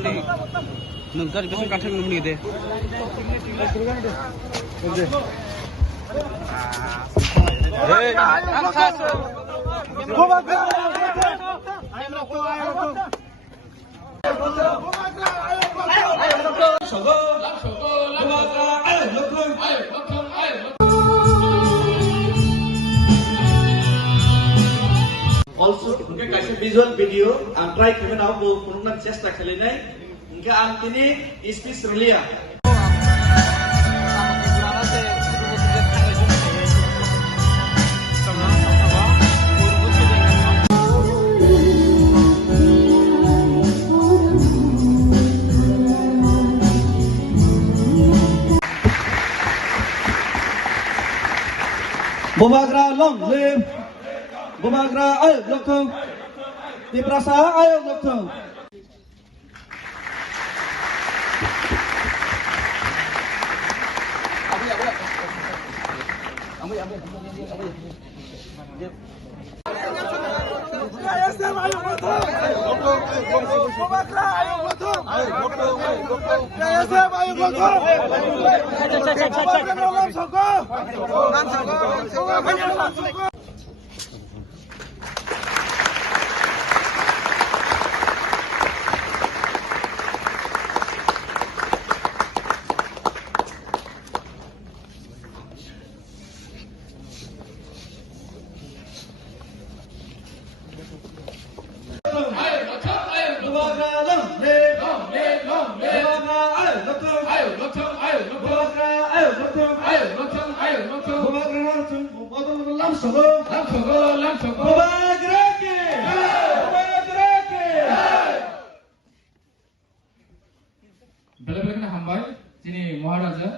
नोंथाङा बेसेबां गाथों नुनो मोनदों Also, mungkin kasih visual video, try kemana aku kurungan cesta kali ini, mungkin ini speech relia. Bumagra long live. Bumagra ayo dokter. Di Prasa ayo dokter. बेलेग-बेलेग हामबाय दिनै महाराजा